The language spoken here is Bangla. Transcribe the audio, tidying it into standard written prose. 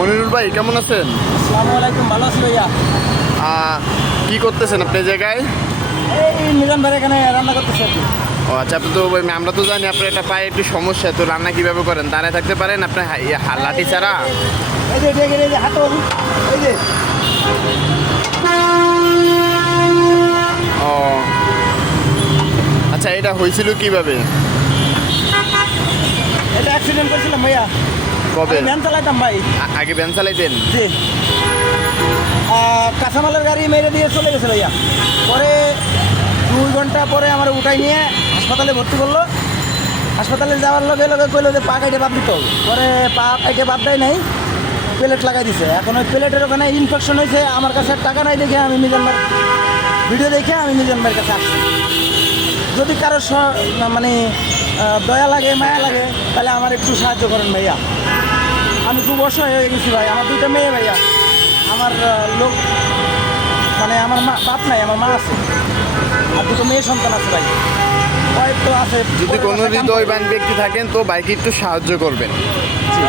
মনিরুল ভাই কেমন আছেন? আসসালামু আলাইকুম, ভালো আছি ভাইয়া। কি করতেছেন আপনি এই জায়গায়? এই মিজান ভাই এখানে রান্না করতেছে আর কি। ও আচ্ছা, আপনি তো আমরা তো জানি আপনার একটা পায়ে একটু সমস্যা, তো রান্না কিভাবে করেন? দাঁড়ায় থাকতে পারেন আপনার লাঠি ছাড়া? এই যে এই যে হাতল, এই যে ও আচ্ছা, এটা হয়েছিল কিভাবে? এটা অ্যাক্সিডেন্ট করেছিলাম ভাইয়া। কবে? আমি ভ্যান চালাইতাম ভাই। আগে ভ্যান চালাইতেন? জি। কাঁচামালের গাড়ি মেরে দিয়ে চলে গেছে ভাইয়া। পরে 2 ঘন্টা পরে আমার উঠাই নিয়ে হাসপাতালে ভর্তি করলো। হাসপাতালে যাওয়ার লগে লগে কইলো যে পা কাইটে বাদ দিত। পরে পা কাইটে বাদ দেয় নাই, প্লেট লাগাই দিছে। এখন ওই প্লেটের ওখানে ইনফেকশন হয়েছে। আমার কাছে আর টাকা নাই দেখে আমি মিজান ভাই ভিডিও দেখে আমি মিজান ভাইয়ের কাছে আসছি। যদি কারো মানে দয়া লাগে, মায়া লাগে, তাহলে আমার একটু সাহায্য করেন ভাইয়া। আমি খুব অসহায় হয়ে গেছি ভাই। আমার 2টা মেয়ে ভাইয়া। আমার লোক মানে আমার বাপ নাই, আমার মা আছে। আর 2টো মেয়ে সন্তান আছে ভাই। ওয়াইফ তো আছে। যদি কোনো হৃদয়বান ব্যক্তি থাকেন তো বাইকে একটু সাহায্য করবেন। জি।